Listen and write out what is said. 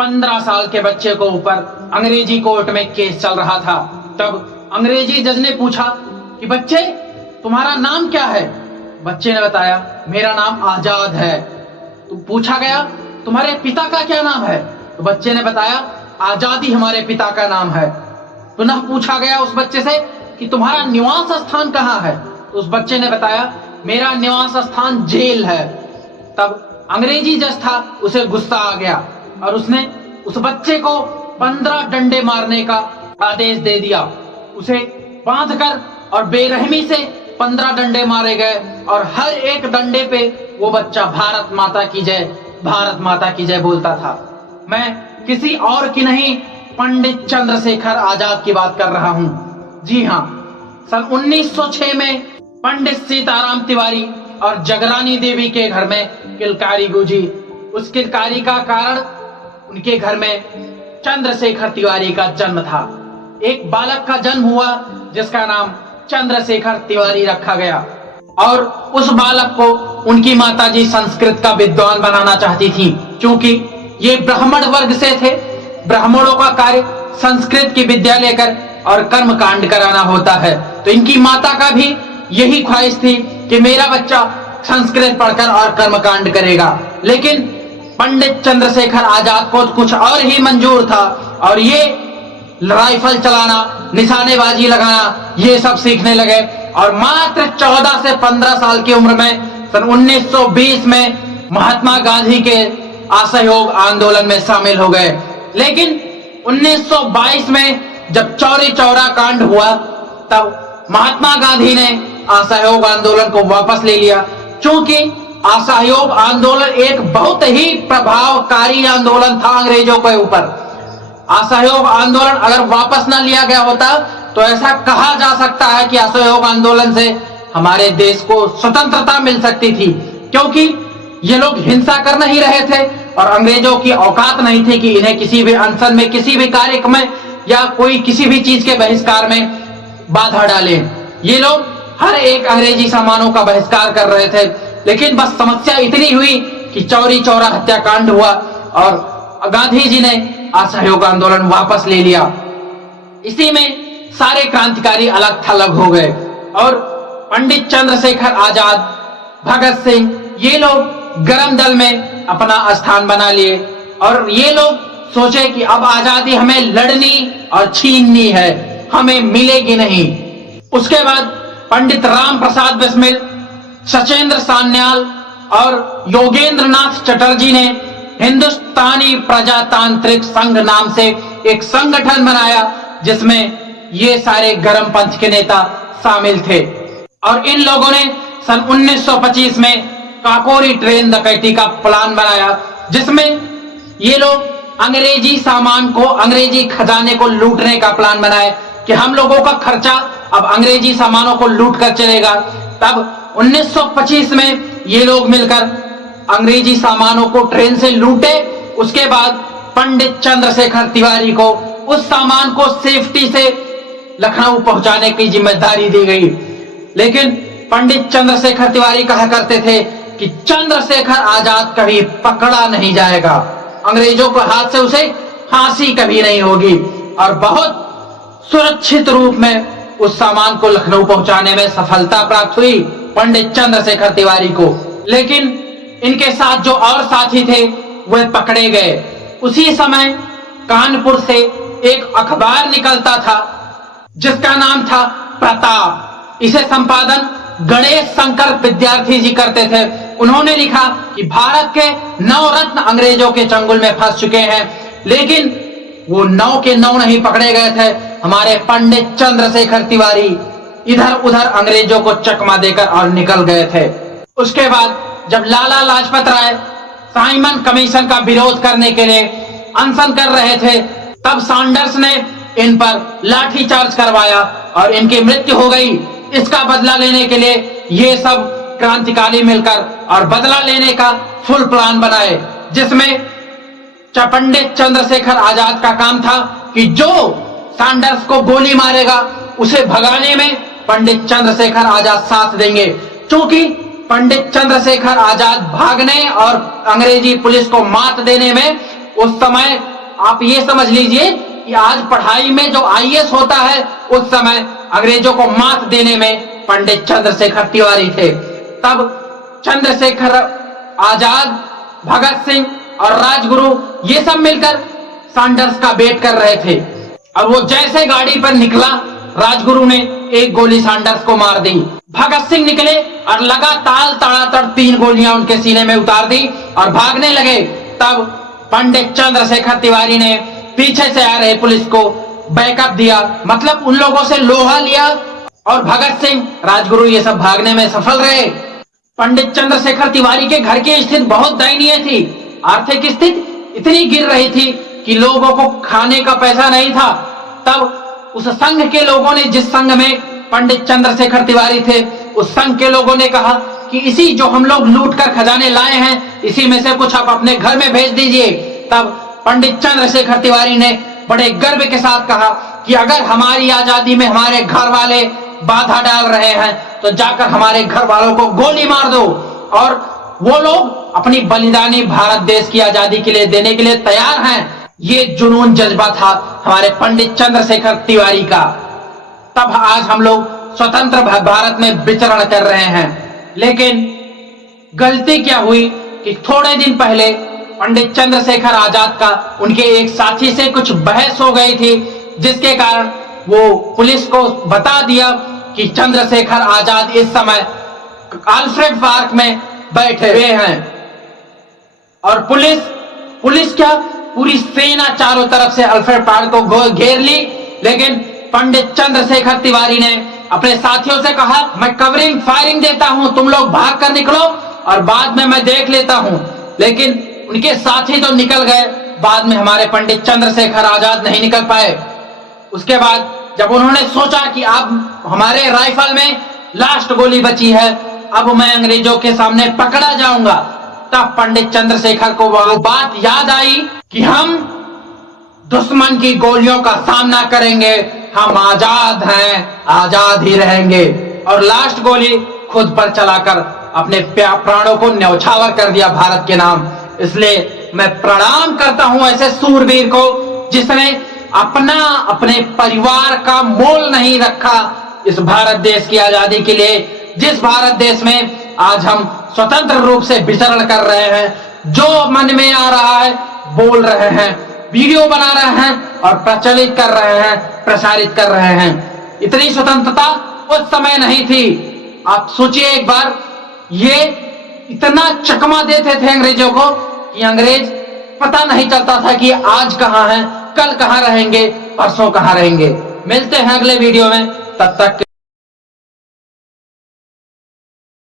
15 साल के बच्चे को ऊपर अंग्रेजी कोर्ट में केस चल रहा था। तब अंग्रेजी जज ने पूछा कि बच्चे तुम्हारा नाम क्या है? बच्चे ने बताया मेरा नाम आजाद है। तो पूछा गया तुम्हारे पिता का क्या नाम है? तो बच्चे ने बताया आजादी हमारे पिता का नाम है। पुनः पूछा गया उस बच्चे से कि तुम्हारा निवास स्थान कहाँ है? तो उस बच्चे ने बताया मेरा निवास स्थान जेल है। तब अंग्रेजी जज था, उसे गुस्सा आ गया और उसने उस बच्चे को 15 डंडे मारने का आदेश दे दिया। उसे बांधकर और बेरहमी से 15 डंडे मारे गए और हर एक डंडे पे वो बच्चा भारत माता की जय, भारत माता की जय बोलता था। मैं किसी और की नहीं, पंडित चंद्रशेखर आजाद की बात कर रहा हूँ। जी हाँ, सन 1906 में पंडित सीताराम तिवारी और जगरानी देवी के घर में किलकारी गूंजी। उस किलकारी का कारण उनके घर में चंद्रशेखर तिवारी का जन्म था। एक बालक का जन्म हुआ जिसका नाम चंद्रशेखर तिवारी रखा गया और उस बालक को उनकी माताजी संस्कृत का विद्वान बनाना चाहती थी। क्योंकि ये ब्राह्मण वर्ग से थे, ब्राह्मणों का कार्य संस्कृत की विद्या लेकर और कर्म कांड कराना होता है। तो इनकी माता का भी यही ख्वाहिश थी कि मेरा बच्चा संस्कृत पढ़कर और कर्म कांड करेगा। लेकिन पंडित चंद्रशेखर आजाद को कुछ और ही मंजूर था और ये राइफल चलाना, निशानेबाजी लगाना, ये सब सीखने लगे और मात्र 14 से 15 साल की उम्र में सन 1920 में महात्मा गांधी के असहयोग आंदोलन में शामिल हो गए। लेकिन 1922 में जब चौरी चौरा कांड हुआ तब महात्मा गांधी ने असहयोग आंदोलन को वापस ले लिया। क्योंकि असहयोग आंदोलन एक बहुत ही प्रभावकारी आंदोलन था अंग्रेजों के ऊपर। असहयोग आंदोलन अगर वापस न लिया गया होता तो ऐसा कहा जा सकता है कि असहयोग आंदोलन से हमारे देश को स्वतंत्रता मिल सकती थी। क्योंकि ये लोग हिंसा कर नहीं रहे थे और अंग्रेजों की औकात नहीं थी कि इन्हें किसी भी अनशन में, किसी भी कार्यक्रम में या कोई किसी भी चीज के बहिष्कार में बाधा डाले। ये लोग हर एक अंग्रेजी सामानों का बहिष्कार कर रहे थे। लेकिन बस समस्या इतनी हुई कि चौरी चौरा हत्याकांड हुआ और गांधी जी ने असहयोग आंदोलन वापस ले लिया। इसी में सारे क्रांतिकारी अलग थलग हो गए और पंडित चंद्रशेखर आजाद, भगत सिंह, ये लोग गरम दल में अपना स्थान बना लिए और ये लोग सोचे कि अब आजादी हमें लड़नी और छीननी है, हमें मिलेगी नहीं। उसके बाद पंडित राम प्रसाद बिस्मिल, सचेंद्र सान्याल और योगेंद्र नाथ चटर्जी ने हिंदुस्तानी प्रजातांत्रिक संघ नाम से एक संगठन बनाया जिसमें ये सारे गरम पंथ के नेता शामिल थे। और इन लोगों ने सन 1925 में काकोरी ट्रेन डकैती का प्लान बनाया जिसमें ये लोग अंग्रेजी सामान को, अंग्रेजी खजाने को लूटने का प्लान बनाए कि हम लोगों का खर्चा अब अंग्रेजी सामानों को लूट कर चलेगा। तब 1925 में ये लोग मिलकर अंग्रेजी सामानों को ट्रेन से लूटे। उसके बाद पंडित चंद्रशेखर तिवारी को उस सामान को सेफ्टी से लखनऊ पहुंचाने की जिम्मेदारी दी गई। लेकिन पंडित चंद्रशेखर तिवारी कहा करते थे कि चंद्रशेखर आजाद कभी पकड़ा नहीं जाएगा, अंग्रेजों के हाथ से उसे फांसी कभी नहीं होगी। और बहुत सुरक्षित रूप में उस सामान को लखनऊ पहुंचाने में सफलता प्राप्त हुई पंडित चंद्रशेखर तिवारी को। लेकिन इनके साथ जो और साथी थे वे पकड़े गए। उसी समय कानपुर से एक अखबार निकलता था जिसका नाम था प्रताप। इसे संपादन गणेश शंकर विद्यार्थी जी करते थे। उन्होंने लिखा कि भारत के 9 रत्न अंग्रेजों के चंगुल में फंस चुके हैं। लेकिन वो 9 के 9 नहीं पकड़े गए थे। हमारे पंडित चंद्रशेखर तिवारी इधर उधर अंग्रेजों को चकमा देकर और निकल गए थे। उसके बाद जब लाला लाजपत राय साइमन कमीशन का विरोध करने के लिए अनशन कर रहे थे तब सैंडर्स ने इन पर लाठीचार्ज करवाया और इनकी मृत्यु हो गई। इसका बदला लेने के लिए ये सब क्रांतिकारी मिलकर और बदला लेने का फुल प्लान बनाए जिसमें पंडित चंद्रशेखर आजाद का काम था कि जो सैंडर्स को गोली मारेगा उसे भगाने में पंडित चंद्रशेखर आजाद साथ देंगे। क्योंकि पंडित चंद्रशेखर आजाद भागने और अंग्रेजी पुलिस को मात देने में उस समय आप ये समझ लीजिए कि आज पढ़ाई में जो आईएएस होता है, उस समय अंग्रेजों को मात देने में पंडित चंद्रशेखर तिवारी थे। तब चंद्रशेखर आजाद, भगत सिंह और राजगुरु ये सब मिलकर सैंडर्स का वेट कर रहे थे। और वो जैसे गाड़ी पर निकला, राजगुरु ने एक गोली सैंडर्स को मार दी। भगत सिंह निकले और लगातार तड़ातड़ 3 गोलियां उनके सीने में उतार दी और भागने लगे। तब पंडित चंद्रशेखर तिवारी ने पीछे से आ रहे पुलिस को बैकअप दिया, मतलब उन लोगों से लोहा लिया, और भगत सिंह, राजगुरु ये सब भागने में सफल रहे। पंडित चंद्रशेखर तिवारी के घर की स्थिति बहुत दयनीय थी। आर्थिक स्थिति इतनी गिर रही थी कि लोगों को खाने का पैसा नहीं था। तब उस संघ के लोगों ने, जिस संघ में पंडित चंद्रशेखर तिवारी थे, उस संघ के लोगों ने कहा कि इसी जो हम लोग लूट कर खजाने लाए हैं, इसी में से कुछ आप अपने घर में भेज दीजिए। तब पंडित चंद्रशेखर तिवारी ने बड़े गर्व के साथ कहा कि अगर हमारी आजादी में हमारे घर वाले बाधा डाल रहे हैं तो जाकर हमारे घर वालों को गोली मार दो। और वो लोग अपनी बलिदानी भारत देश की आजादी के लिए देने के लिए तैयार हैं। ये जुनून जज्बा था हमारे पंडित चंद्रशेखर तिवारी का। तब आज हम लोग स्वतंत्र भारत में विचरण कर रहे हैं। लेकिन गलती क्या हुई कि थोड़े दिन पहले पंडित चंद्रशेखर आजाद का उनके एक साथी से कुछ बहस हो गई थी, जिसके कारण वो पुलिस को बता दिया कि चंद्रशेखर आजाद इस समय अल्फ्रेड पार्क में बैठे हुए हैं। और पुलिस क्या, पूरी सेना चारों तरफ से अल्फ्रेड पार्क को घेर ली। लेकिन पंडित चंद्रशेखर तिवारी ने अपने साथियों से कहा, मैं कवरिंग फायरिंग देता हूं, तुम लोग भाग कर निकलो और बाद में मैं देख लेता हूं। लेकिन उनके साथी तो निकल गए, बाद में हमारे पंडित चंद्रशेखर आजाद नहीं निकल पाए। उसके बाद जब उन्होंने सोचा कि अब हमारे राइफल में लास्ट गोली बची है, अब मैं अंग्रेजों के सामने पकड़ा जाऊंगा, तब पंडित चंद्रशेखर को वो बात याद आई कि हम दुश्मन की गोलियों का सामना करेंगे, हम आजाद हैं, आजाद ही रहेंगे। और लास्ट गोली खुद पर चलाकर अपने प्राणों को न्यौछावर कर दिया भारत के नाम। इसलिए मैं प्रणाम करता हूं ऐसे सूरवीर को, जिसने अपने परिवार का मोल नहीं रखा इस भारत देश की आजादी के लिए। जिस भारत देश में आज हम स्वतंत्र रूप से विचरण कर रहे हैं, जो मन में आ रहा है बोल रहे हैं, वीडियो बना रहे हैं और प्रचलित कर रहे हैं, प्रसारित कर रहे हैं। इतनी स्वतंत्रता उस समय नहीं थी। आप सोचिए एक बार, ये इतना चकमा देते थे अंग्रेजों को कि अंग्रेज पता नहीं चलता था कि आज कहां हैं, कल कहां रहेंगे, परसों कहां रहेंगे। मिलते हैं अगले वीडियो में, तब तक